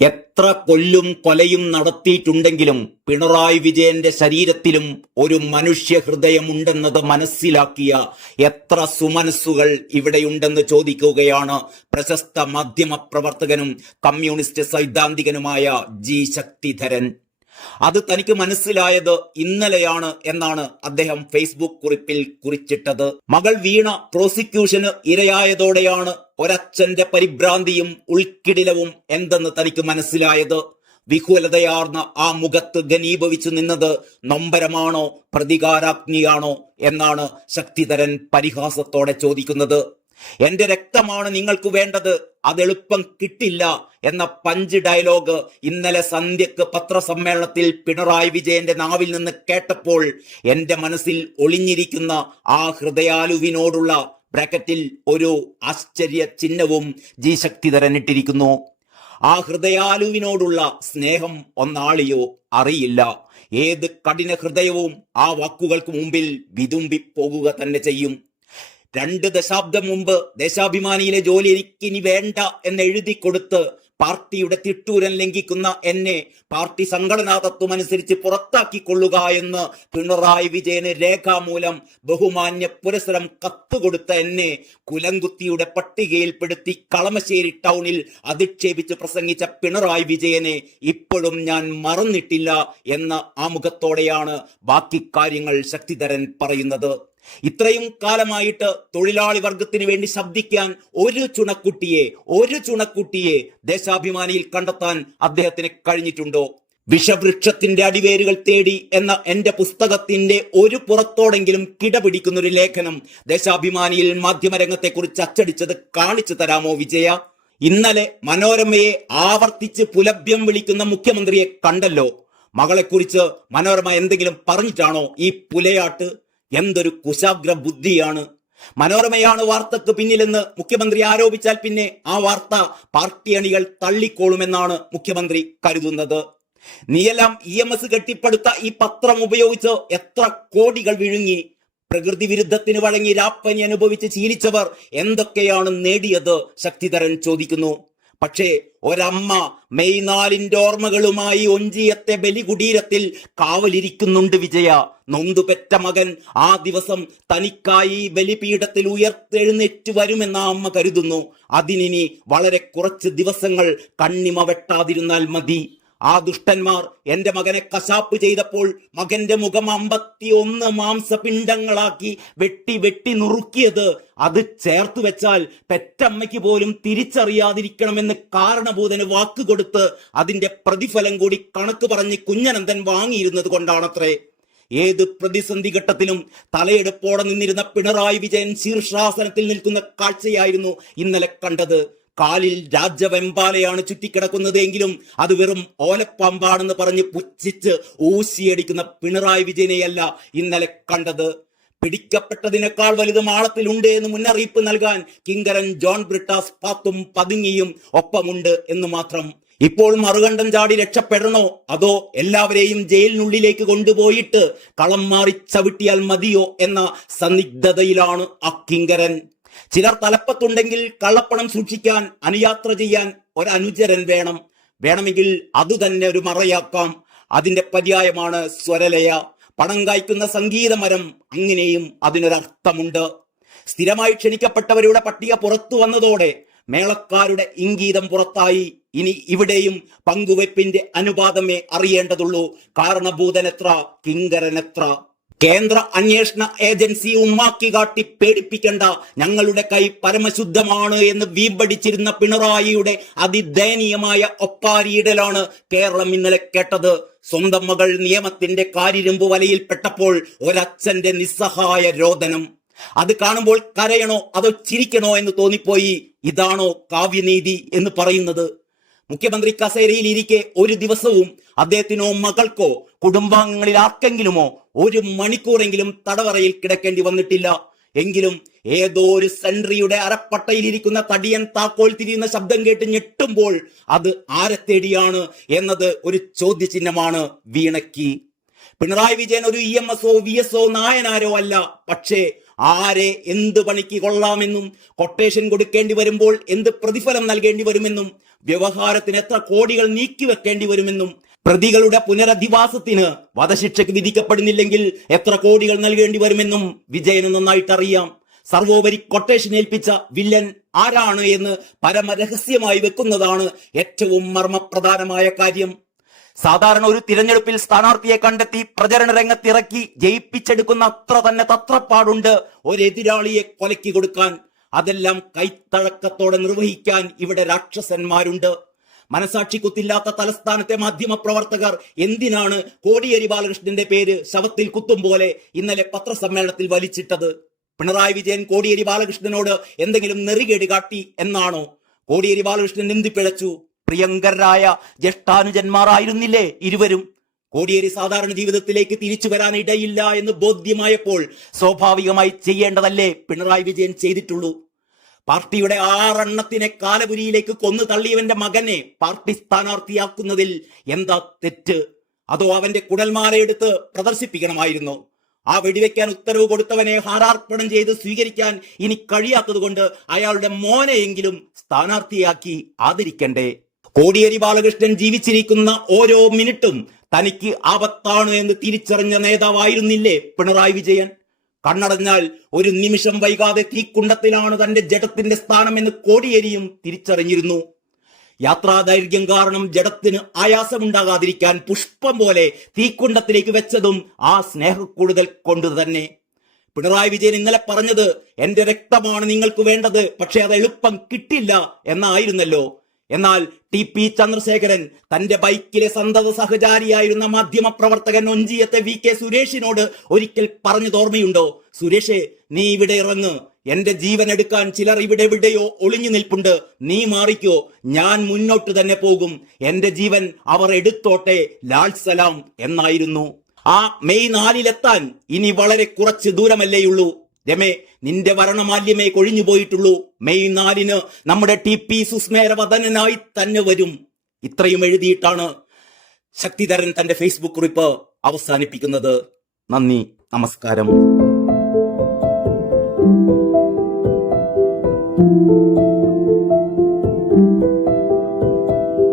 എത്ര കൊല്ലും കൊലയും നടത്തിയിട്ടുണ്ടെങ്കിലും പിണറായി വിജയന്റെ ശരീരത്തിലും ഒരു മനുഷ്യ ഹൃദയമുണ്ടെന്നത് മനസ്സിലാക്കിയ എത്ര സുമനസ്സുകൾ ഇവിടെയുണ്ടെന്ന് ചോദിക്കുകയാണ് പ്രശസ്ത മാധ്യമ പ്രവർത്തകനും കമ്മ്യൂണിസ്റ്റ് സൈദ്ധാന്തികനുമായ ജി ശക്തിധരൻ. അത് തനിക്ക് മനസ്സിലായത് ഇന്നലെയാണ് എന്നാണ് അദ്ദേഹം ഫേസ്ബുക്ക് കുറിപ്പിൽ കുറിച്ചിട്ടത്. മകൾ വീണ പ്രോസിക്യൂഷന് ഇരയായതോടെയാണ് ഒരച്ഛന്റെ പരിഭ്രാന്തിയും ഉൾക്കിടിലവും എന്തെന്ന് തനിക്ക് മനസ്സിലായത്. വിഹുലതയാർന്ന ആ മുഖത്ത് ഘനീഭവിച്ചു നിന്നത് നൊമ്പരമാണോ പ്രതികാരാഗ്നിയാണോ എന്നാണ് ശക്തിധരൻ പരിഹാസത്തോടെ ചോദിക്കുന്നത്. എന്റെ രക്തമാണ് നിങ്ങൾക്ക് വേണ്ടത് അതെളുപ്പം കിട്ടില്ല എന്ന പഞ്ച് ഡയലോഗ് ഇന്നലെ സന്ധ്യക്ക് പത്രസമ്മേളനത്തിൽ പിണറായി വിജയന്റെ നാവിൽ നിന്ന് കേട്ടപ്പോൾ എന്റെ മനസ്സിൽ ഒളിഞ്ഞിരിക്കുന്ന ആ ഹൃദയാലുവിനോടുള്ള ബ്രാക്കറ്റിൽ ഒരു ആശ്ചര്യ ചിഹ്നവും ജി ശക്തിധരൻ ഇട്ടിരിക്കുന്നു ആ ഹൃദയാലുവിനോടുള്ള സ്നേഹം ഒന്നാളിയോ അറിയില്ല. ഏത് കഠിന ഹൃദയവും ആ വാക്കുകൾക്ക് മുമ്പിൽ വിതുമ്പിപ്പോകുക തന്നെ ചെയ്യും. രണ്ട് ദശാബ്ദം മുമ്പ് ദേശാഭിമാനിയിലെ ജോലി എനിക്ക് ഇനി വേണ്ട എന്ന് എഴുതി കൊടുത്ത് പാർട്ടിയുടെ തിട്ടൂരൻ ലംഘിക്കുന്ന എന്നെ പാർട്ടി സംഘടനാ തത്വം അനുസരിച്ച് പുറത്താക്കിക്കൊള്ളുക എന്ന് പിണറായി വിജയന് രേഖാമൂലം ബഹുമാന്യ പുരസരം കത്തുകൊടുത്ത എന്നെ കുലങ്കുത്തിയുടെ പട്ടികയിൽപ്പെടുത്തി കളമശ്ശേരി ടൗണിൽ അധിക്ഷേപിച്ച് പ്രസംഗിച്ച പിണറായി വിജയനെ ഇപ്പോഴും ഞാൻ മറന്നിട്ടില്ല എന്ന ആമുഖത്തോടെയാണ് ബാക്കി കാര്യങ്ങൾ ശക്തിധരൻ പറയുന്നത്. ഇത്രയും കാലമായിട്ട് തൊഴിലാളി വർഗത്തിന് വേണ്ടി ശബ്ദിക്കാൻ ഒരു ചുണക്കുട്ടിയെ ഒരു ചുണക്കുട്ടിയെ ദേശാഭിമാനിയിൽ കണ്ടെത്താൻ അദ്ദേഹത്തിന് കഴിഞ്ഞിട്ടുണ്ടോ? വിഷവൃക്ഷത്തിന്റെ അടിവേരുകൾ തേടി എന്ന എന്റെ പുസ്തകത്തിന്റെ ഒരു പുറത്തോടെങ്കിലും കിടപിടിക്കുന്ന ഒരു ലേഖനം ദേശാഭിമാനിയിൽ മാധ്യമരംഗത്തെക്കുറിച്ച് അച്ചടിച്ചത് കാണിച്ചു തരാമോ വിജയ? ഇന്നലെ മനോരമയെ ആവർത്തിച്ച് പുലഭ്യം വിളിക്കുന്ന മുഖ്യമന്ത്രിയെ കണ്ടല്ലോ. മകളെക്കുറിച്ച് മനോരമ എന്തെങ്കിലും പറഞ്ഞിട്ടാണോ ഈ പുലയാട്ട്? എന്തൊരു കുശാഗ്ര ബുദ്ധിയാണ്. മനോരമയാണ് വാർത്തക്ക് പിന്നിലെന്ന് മുഖ്യമന്ത്രി ആരോപിച്ചാൽ പിന്നെ ആ വാർത്ത പാർട്ടി അണികൾ തള്ളിക്കോളുമെന്നാണ് മുഖ്യമന്ത്രി കരുതുന്നത്. നീയെല്ലാം ഇ എം എസ് കെട്ടിപ്പടുത്ത ഈ പത്രം ഉപയോഗിച്ച് എത്ര കോടികൾ വിഴുങ്ങി. പ്രകൃതി വിരുദ്ധത്തിന് വഴങ്ങി രാപ്പനി അനുഭവിച്ച് ശീലിച്ചവർ എന്തൊക്കെയാണ് നേടിയത്? ശക്തിധരൻ ചോദിക്കുന്നു. പക്ഷേ ഒരമ്മ മെയ് നാലിന്റെ ഓർമ്മകളുമായി ഒഞ്ചിയത്തെ ബലികുടീരത്തിൽ കാവലിരിക്കുന്നുണ്ട് വിജയ. നൊന്തുപെറ്റ മകൻ ആ ദിവസം തനിക്കായി ബലിപീഠത്തിൽ ഉയർത്തെഴുന്നേറ്റ് വരുമെന്ന അമ്മ കരുതുന്നു. അതിനി വളരെ കുറച്ച് ദിവസങ്ങൾ കണ്ണിമ വെട്ടാതിരുന്നാൽ മതി. ആ ദുഷ്ടന്മാർ എന്റെ മകനെ കശാപ്പ് ചെയ്തപ്പോൾ മകന്റെ മുഖം അമ്പത്തിയൊന്ന് മാംസപിണ്ഡങ്ങളാക്കി വെട്ടി വെട്ടി നുറുക്കിയത്. അത് ചേർത്ത് വെച്ചാൽ പെറ്റമ്മയ്ക്ക് പോലും തിരിച്ചറിയാതിരിക്കണമെന്ന് കാരണഭൂതന് വാക്കുകൊടുത്ത് അതിന്റെ പ്രതിഫലം കൂടി കണക്ക് പറഞ്ഞ് കുഞ്ഞനന്ദൻ വാങ്ങിയിരുന്നത് കൊണ്ടാണത്രേ. ഏത് പ്രതിസന്ധി ഘട്ടത്തിലും തലയെടുപ്പോടെ നിന്നിരുന്ന പിണറായി വിജയൻ ശീർഷാസനത്തിൽ നിൽക്കുന്ന കാഴ്ചയായിരുന്നു ഇന്നലെ കണ്ടത്. കാലിൽ രാജവെമ്പാലയാണ് ചുറ്റിക്കിടക്കുന്നത് എങ്കിലും അത് വെറും ഓലപ്പാമ്പാണെന്ന് പറഞ്ഞ് പുച്ഛിച്ച് ഊശിയടിക്കുന്ന പിണറായി വിജയനെയല്ല ഇന്നലെ കണ്ടത്. പിടിക്കപ്പെട്ടതിനേക്കാൾ വലുത് മാളത്തിലുണ്ട് എന്ന് മുന്നറിയിപ്പ് നൽകാൻ കിങ്കരൻ ജോൺ ബ്രിട്ടാസ് പാത്തും പതുങ്ങിയും ഒപ്പമുണ്ട് എന്ന് മാത്രം. ഇപ്പോൾ മറുകണ്ഠം ചാടി രക്ഷപ്പെടണോ? അതോ എല്ലാവരെയും ജയിലിനുള്ളിലേക്ക് കൊണ്ടുപോയിട്ട് കളം മാറി ചവിട്ടിയാൽ മതിയോ എന്ന സന്നിഗ്ധതയിലാണ് ആ കിങ്കരൻ. ചിലർ തലപ്പത്തുണ്ടെങ്കിൽ കള്ളപ്പണം സൂക്ഷിക്കാൻ അനുയാത്ര ചെയ്യാൻ ഒരനുചരൻ വേണം. വേണമെങ്കിൽ അത് തന്നെ ഒരു മറയാക്കാം. അതിന്റെ പര്യായമാണ് സ്വരലയ. പണം കായ്ക്കുന്ന സംഗീതമരം അങ്ങനെയും അതിനൊരർത്ഥമുണ്ട്. സ്ഥിരമായി ക്ഷണിക്കപ്പെട്ടവരുടെ പട്ടിക പുറത്തു വന്നതോടെ മേളക്കാരുടെ ഇംഗീതം പുറത്തായി. ഇനി ഇവിടെയും പങ്കുവെപ്പിന്റെ അനുപാതമേ അറിയേണ്ടതുള്ളൂ. കാരണഭൂതനെത്ര കിങ്കരനെത്ര. കേന്ദ്ര അന്വേഷണ ഏജൻസി ഉമ്മാക്കി കാട്ടി പേടിപ്പിക്കേണ്ട. ഞങ്ങളുടെ കൈ പരമശുദ്ധമാണ് എന്ന് വീമ്പടിച്ചിരുന്ന പിണറായിയുടെ അതിദയനീയമായ ഒപ്പാരിയിടലാണ് കേരളം ഇന്നലെ കേട്ടത്. സ്വന്തം മകൾ നിയമത്തിന്റെ കാരിരുമ്പ് വലയിൽപ്പെട്ടപ്പോൾ ഒരച്ഛന്റെ നിസ്സഹായ രോദനം. അത് കാണുമ്പോൾ കരയണോ അതോ ചിരിക്കണോ എന്ന് തോന്നിപ്പോയി. ഇതാണോ കാവ്യനീതി എന്ന് പറയുന്നത്? മുഖ്യമന്ത്രി കസേരയിൽ ഇരിക്കെ ഒരു ദിവസവും അദ്ദേഹത്തിനോ മകൾക്കോ കുടുംബാംഗങ്ങളിൽ ആർക്കെങ്കിലുമോ ഒരു മണിക്കൂറെങ്കിലും തടവറയിൽ കിടക്കേണ്ടി വന്നിട്ടില്ല. എങ്കിലും ഏതോ ഒരു സെൻട്രിയുടെ അരപ്പട്ടയിലിരിക്കുന്ന തടിയൻ താക്കോൽ തിരിയുന്ന ശബ്ദം കേട്ട് ഞെട്ടുമ്പോൾ അത് ആരെ തേടിയാണ് എന്നത് ഒരു ചോദ്യചിഹ്നമാണ് വീണയ്ക്ക് പിണറായി വിജയൻ ഒരു ഇ എം എസോ വി എസോ നായനാരോ അല്ല. പക്ഷേ ആരെ എന്ത് പണിക്ക് കൊള്ളാമെന്നും കൊട്ടേഷൻ കൊടുക്കേണ്ടി വരുമ്പോൾ എന്ത് പ്രതിഫലം നൽകേണ്ടി വരുമെന്നും വ്യവഹാരത്തിന് എത്ര കോടികൾ നീക്കി വെക്കേണ്ടി വരുമെന്നും പ്രതികളുടെ പുനരധിവാസത്തിന് വധശിക്ഷയ്ക്ക് വിധിക്കപ്പെടുന്നില്ലെങ്കിൽ എത്ര കോടികൾ നൽകേണ്ടി വരുമെന്നും വിജയന് നന്നായിട്ട് അറിയാം സർവോപരി കൊട്ടേഷൻ ഏൽപ്പിച്ച വില്ലൻ ആരാണ് എന്ന് പരമരഹസ്യമായി വെക്കുന്നതാണ് ഏറ്റവും മർമ്മപ്രധാനമായ കാര്യം. സാധാരണ ഒരു തിരഞ്ഞെടുപ്പിൽ സ്ഥാനാർത്ഥിയെ കണ്ടെത്തി പ്രചരണ രംഗത്തിറക്കി ജയിപ്പിച്ചെടുക്കുന്ന അത്ര തന്നെ തത്രപ്പാടുണ്ട് ഒരു എതിരാളിയെ കൊലക്കി കൊടുക്കാൻ. അതെല്ലാം കൈത്തഴക്കത്തോടെ നിർവഹിക്കാൻ ഇവിടെ രാക്ഷസന്മാരുണ്ട്. മനസാക്ഷി കുത്തില്ലാത്ത തലസ്ഥാനത്തെ മാധ്യമ പ്രവർത്തകർ എന്തിനാണ് കോടിയേരി ബാലകൃഷ്ണന്റെ പേര് ശവത്തിൽ കുത്തും പോലെ ഇന്നലെ പത്രസമ്മേളനത്തിൽ വലിച്ചിട്ടത്? പിണറായി വിജയൻ കോടിയേരി ബാലകൃഷ്ണനോട് എന്തെങ്കിലും നെറികേട് കാട്ടി എന്നാണോ? കോടിയേരി ബാലകൃഷ്ണൻ എന്തി പിഴച്ചു? പ്രിയങ്കരായ ജ്യേഷ്ഠാനുജന്മാരായിരുന്നില്ലേ ഇരുവരും? കോടിയേരി സാധാരണ ജീവിതത്തിലേക്ക് തിരിച്ചു വരാൻ ഇടയില്ല എന്ന് ബോധ്യമായപ്പോൾ സ്വാഭാവികമായി ചെയ്യേണ്ടതല്ലേ പിണറായി വിജയൻ ചെയ്തിട്ടുള്ളൂ? പാർട്ടിയുടെ ആറെണ്ണത്തിനെ കാലപുരിയിലേക്ക് കൊന്നു തള്ളിയവന്റെ മകനെ പാർട്ടി സ്ഥാനാർത്ഥിയാക്കുന്നതിൽ എന്താ തെറ്റ്? അതോ അവന്റെ കുടൽമാലയെടുത്ത് പ്രദർശിപ്പിക്കണമായിരുന്നു? ആ വെടിവെക്കാൻ ഉത്തരവ് കൊടുത്തവനെ ഹാരാർപ്പണം ചെയ്ത് സ്വീകരിക്കാൻ ഇനി കഴിയാത്തതുകൊണ്ട് അയാളുടെ മോനെയെങ്കിലും സ്ഥാനാർത്ഥിയാക്കി ആദരിക്കണ്ടേ? കോടിയേരി ബാലകൃഷ്ണൻ ജീവിച്ചിരിക്കുന്ന ഓരോ മിനിറ്റും തനിക്ക് ആപത്താണ് എന്ന് തിരിച്ചറിഞ്ഞ നേതാവായിരുന്നില്ലേ പിണറായി വിജയൻ? കണ്ണടഞ്ഞാൽ ഒരു നിമിഷം വൈകാതെ തീക്കുണ്ടത്തിലാണ് തന്റെ ജഡത്തിന്റെ സ്ഥാനം എന്ന് കോടിയേരിയും തിരിച്ചറിഞ്ഞിരുന്നു. യാത്രാദൈർഘ്യം കാരണം ജഡത്തിന് ആയാസമുണ്ടാകാതിരിക്കാൻ പുഷ്പം പോലെ തീക്കുണ്ടത്തിലേക്ക് വെച്ചതും ആ സ്നേഹക്കൂടുതൽ കൊണ്ട് തന്നെ. പിണറായി വിജയൻ ഇന്നലെ പറഞ്ഞത് എന്റെ രക്തമാണ് നിങ്ങൾക്ക് വേണ്ടത് പക്ഷെ അത് എളുപ്പം കിട്ടില്ല എന്നായിരുന്നല്ലോ. എന്നാൽ ടി പി ചന്ദ്രശേഖരൻ തന്റെ ബൈക്കിലെ സന്തത സഹചാരിയായിരുന്ന മാധ്യമ പ്രവർത്തകൻ ഒഞ്ചിയത്തെ വി കെ സുരേഷിനോട് ഒരിക്കൽ പറഞ്ഞു ഓർമ്മയുണ്ടോ? സുരേഷേ നീ ഇവിടെ ഇറങ്ങ്. എന്റെ ജീവൻ എടുക്കാൻ ചിലർ ഇവിടെ എവിടെയോ ഒളിഞ്ഞു നിൽപ്പുണ്ട്. നീ മാറിക്കോ. ഞാൻ മുന്നോട്ട് തന്നെ പോകും. എന്റെ ജീവൻ അവർ എടുത്തോട്ടെ ലാൽ സലാം എന്നായിരുന്നു. ആ മെയ് നാലിലെത്താൻ ഇനി വളരെ കുറച്ച് ദൂരമല്ലേയുള്ളൂ. രമേ നിന്റെ വരണമാല്യമേ കൊഴിഞ്ഞു പോയിട്ടുള്ളൂ. മെയ് നാലിന് നമ്മുടെ ടി പി സുസ്മേരവദനായി തന്നെ വരും. ഇത്രയും എഴുതിയിട്ടാണ് ശക്തിധരൻ തന്റെ ഫേസ്ബുക്ക് കുറിപ്പ് അവസാനിപ്പിക്കുന്നത്. നന്ദി നമസ്കാരം.